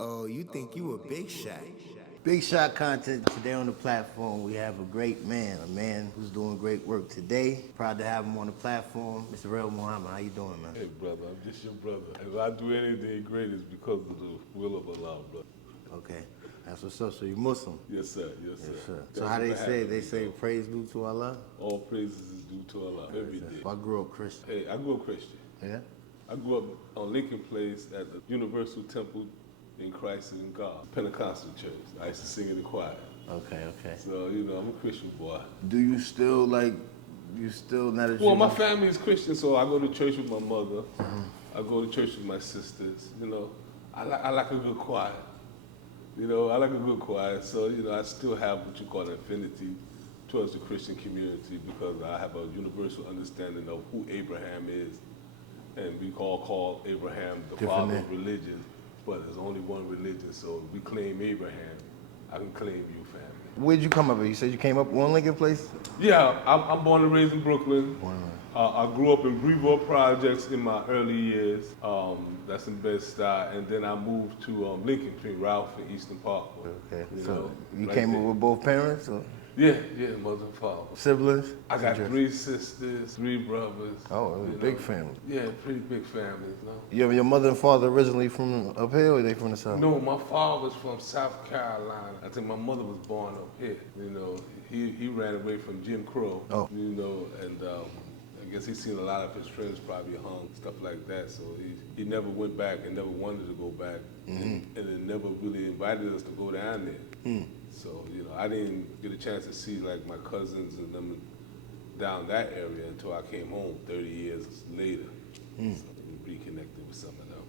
Oh, you think you a big shot? Big shot content today on the platform. We have a great man, a man who's doing great work today. Proud to have him on the platform, Mr. Real Muhammad. How you doing, man? Hey, brother, I'm just your brother. If I do anything great, it's because of the will of Allah, brother. Okay, that's what's up. So you Muslim? Yes, sir. Yes, sir. Yes, sir. Thank So you how for they having say? They me, say though. praise due to Allah. All praises is due to Allah every day. I grew up Christian. Hey, I grew up Christian. Yeah. I grew up on Lincoln Place at the Universal Temple in Christ and God, Pentecostal church. I used to sing in the choir. Okay. So, I'm a Christian boy. Do you still like? You still not as Well, my family is Christian, so I go to church with my mother. Mm-hmm. I go to church with my sisters. I like a good choir. I like a good choir. So, I still have what you call an affinity towards the Christian community because I have a universal understanding of who Abraham is. And we call Abraham the father of religion, but there's only one religion. So if we claim Abraham, I can claim you, family. Where'd you come up? You said you came up on Lincoln Place. Yeah, I'm born and raised in Brooklyn. I grew up in Brevoort Projects in my early years. That's in Bed-Stuy, and then I moved to Lincoln between Ralph and Eastern Parkway. Okay. You So know, you right came there. up with both parents or Yeah, mother and father. siblings? I got 3 sisters, 3 brothers. Oh, it was a big family. Yeah, pretty big families, no? Your mother and father originally from up here, or they from the south? No, my father was from South Carolina. I think my mother was born up here. He ran away from Jim Crow. Oh. And I guess he's seen a lot of his friends probably hung, stuff like that. So he never went back and never wanted to go back. And it never really invited us to go down there. So, I didn't get a chance to see like my cousins and them down that area until I came home 30 years later. So we reconnected with some of them.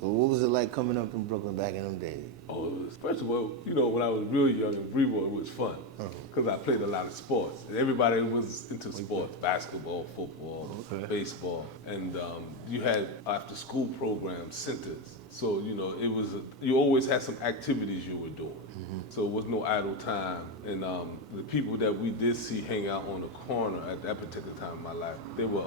What was it like coming up in Brooklyn back in them days? Oh, first of all, when I was real young in Brevoort, it was fun because I played a lot of sports. And everybody was into sports, basketball, football, baseball. And you had after-school programs, centers. So, you always had some activities you were doing. So it was no idle time. And the people that we did see hang out on the corner at that particular time in my life, they were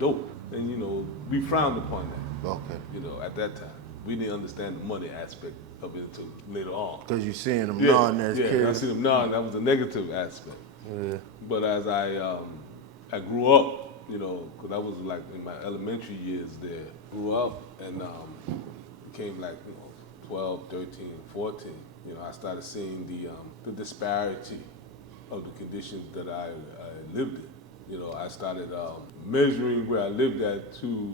dope. And, we frowned upon that. Okay. At that time. We didn't understand the money aspect of it until later on. Because you seeing them nodding as kids. I see them nodding. That was the negative aspect. Yeah. But as I grew up, because I was like in my elementary years there, grew up and became like, 12, 13, 14, I started seeing the disparity of the conditions that I lived in. I started measuring where I lived at to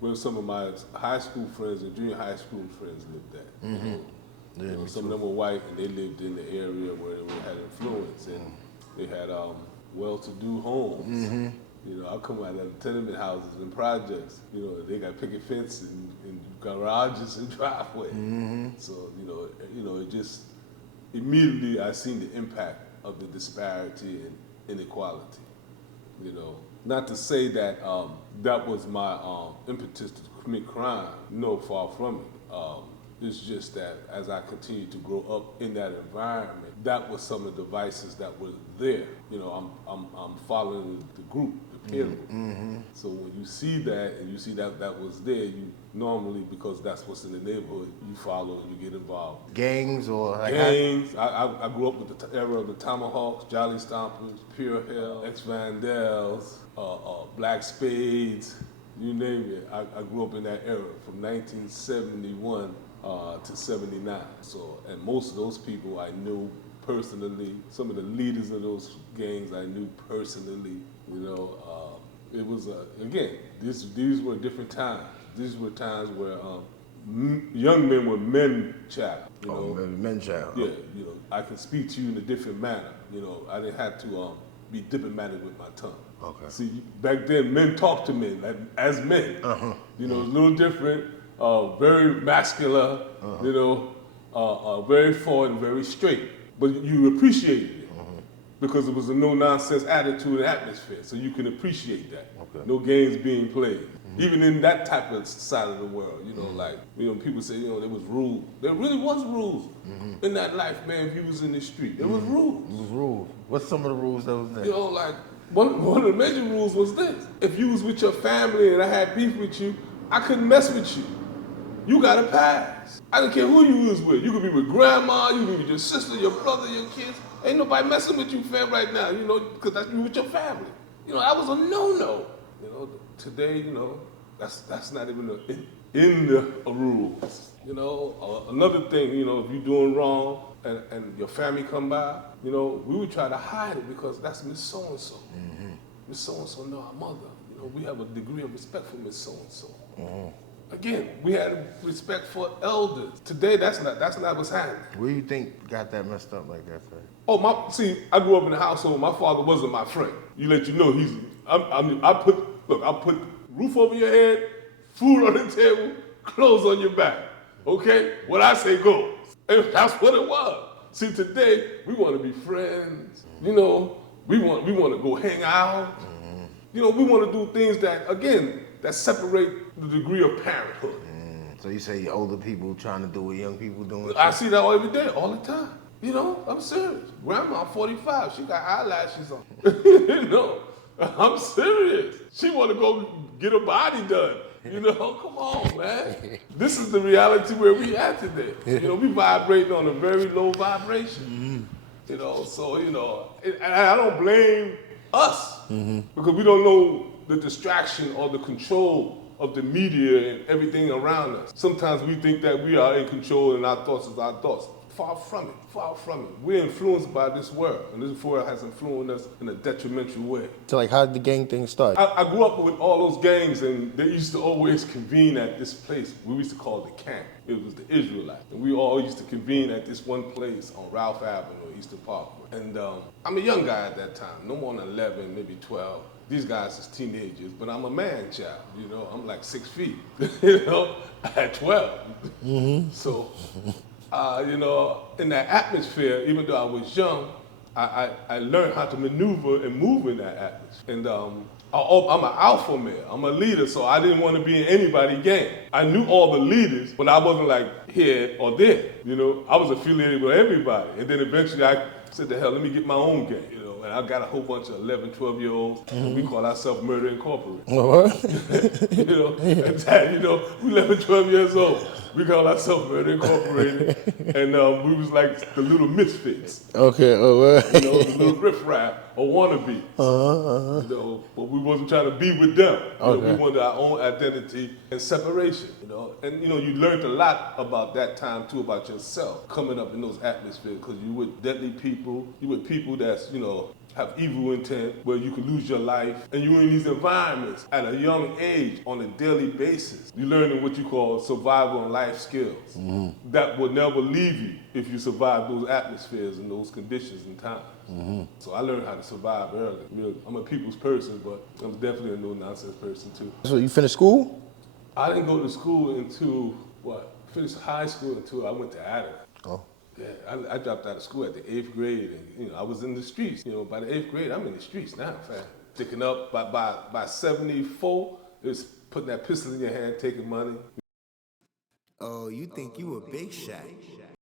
where some of my high school friends and junior high school friends lived at. Some of them were white and they lived in the area where they had influence and they had well-to-do homes. I come out of tenement houses and projects. They got picket fence and garages and driveways. So it just immediately I seen the impact of the disparity and inequality. Not to say that that was my impetus to commit crime. No, far from it. It's just that as I continued to grow up in that environment, that was some of the vices that were there. I'm following the group, the peer group. So when you see that and you see that was there, you normally, because that's what's in the neighborhood, you follow and you get involved. Gangs or like Gangs. I grew up with the era of the Tomahawks, Jolly Stompers, Pure Hell, Ex-Vandals, Black Spades, you name it. I grew up in that era from 1971 to 79. So, and most of those people I knew personally. Some of the leaders of those gangs I knew personally. It was again. These were different times. These were times where young men were men child. men child. Yeah, I can speak to you in a different manner. I didn't have to be diplomatic with my tongue. Okay. See, back then, men talked to men as men. It was a little different, very masculine, very forward and very straight. But you appreciated it because it was a no-nonsense attitude and atmosphere, so you can appreciate that. Okay. No games being played. Even in that type of side of the world, people say, there was rules. There really was rules in that life, man. If you was in the street, there was rules. It was rules. What's some of the rules that was there? One of the major rules was this: if you was with your family and I had beef with you, I couldn't mess with you. you got a pass. I don't care who you was with. You could be with grandma, you could be with your sister, your brother, your kids. Ain't nobody messing with you, fam, right now, you know, because that's you with your family. You know, that was a no-no. You know, today, you know, that's not even in the rules. You know, another thing, you know, if you're doing wrong and your family come by, you know, we would try to hide it because that's Miss So-and-so. Miss So-and-so know our mother. You know, we have a degree of respect for Miss So-and-so. Again, we had respect for elders. Today, that's not what's happening. What do you think got that messed up like that, Fred? Oh, I grew up in a household. My father wasn't my friend. You know, I put roof over your head, food on the table, clothes on your back. Okay, what I say goes, and that's what it was. See, today we want to be friends. You know, we want to go hang out. You know, we want to do things that separate the degree of parenthood. So you say older people trying to do what young people doing? I see that every day, all the time. You know, I'm serious. Grandma, 45, she got eyelashes on. You know, I'm serious. She want to go get her body done. You know, come on, man. This is the reality where we at today. You know, we vibrating on a very low vibration. You know, so, you know, and I don't blame us because we don't know the distraction or the control of the media and everything around us. Sometimes we think that we are in control and our thoughts is our thoughts. Far from it, far from it. We're influenced by this world, and this world has influenced us in a detrimental way. So like, how did the gang thing start? I grew up with all those gangs, and they used to always convene at this place. We used to call it the camp. It was the Israelites. And we all used to convene at this one place on Ralph Avenue, Eastern Parkway. And I'm a young guy at that time, no more than 11, maybe 12. These guys is teenagers, but I'm a man child, you know. I'm like 6 feet, you know, at 12. So, you know, in that atmosphere, even though I was young, I learned how to maneuver and move in that atmosphere. And I'm an alpha male, I'm a leader, so I didn't want to be in anybody's gang. I knew all the leaders, but I wasn't like here or there, you know. I was affiliated with everybody. And then eventually I said, the hell, let me get my own gang, you know. And I got a whole bunch of 11, 12-year-olds, and we call ourselves Murder Incorporated. You know, at that, you know, we 11, 12 years old. We call ourselves Murder Incorporated, and we was like the little misfits. Okay, You know, the little riffraff or wannabe. You know, but we wasn't trying to be with them. You know, we wanted our own identity and separation. You know, and you know, you learned a lot about that time too, about yourself, coming up in those atmospheres, because you with deadly people, you with people that's, you know, have evil intent, where you could lose your life, and you're in these environments at a young age on a daily basis. You're learning what you call survival and life skills that will never leave you if you survive those atmospheres and those conditions and times. So I learned how to survive early. Really, I'm a people's person, but I'm definitely a no-nonsense person too. So you finished school? I didn't go to school until, finished high school until I went to Adams. Oh. Yeah, I dropped out of school at the 8th grade, and you know, I was in the streets. You know, by the 8th grade, I'm in the streets now, fam. Picking up by 74, it's putting that pistol in your hand, taking money. Oh, you think you a big shot.